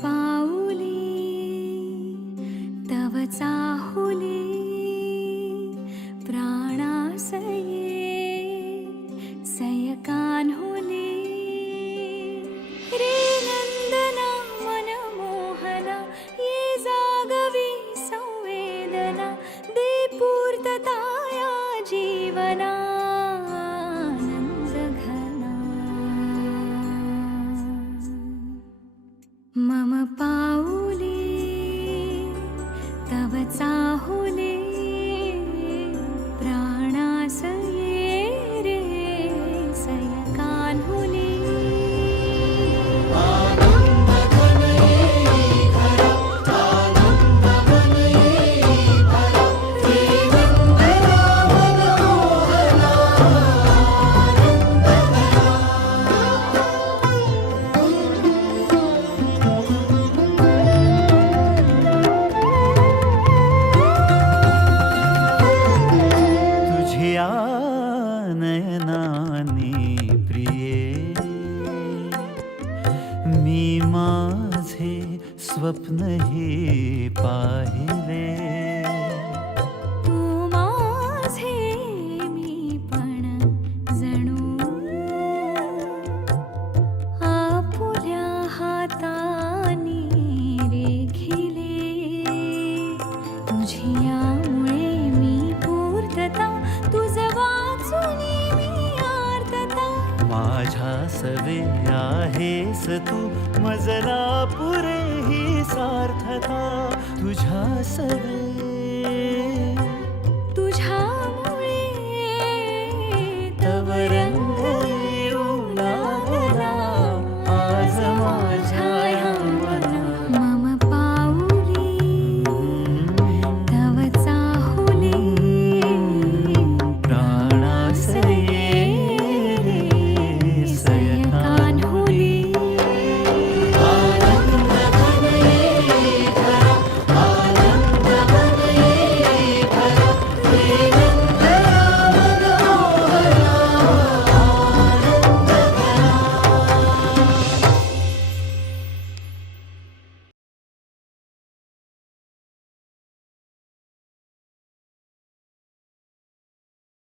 पाऊली तव चाहुली प्राणासये सयकान्हुली रे नंदना मनमोहना ये जागवी संवेदना दे पूर्तता या जीवना मम पाऊली तव चाहुली प्राणासये रे सयकान्हुली नयनानी प्रिये मी माझे स्वप्न हे पाहिले तू माझे मी पण जणू आपुल्या हातानी रेखिले तुझियामुळे मी पूर्तता तुझ वाचुनी मी आर्तता माझ्या सवे आहेस तू मजला पुरे ही सार्थता तुझ्या सवे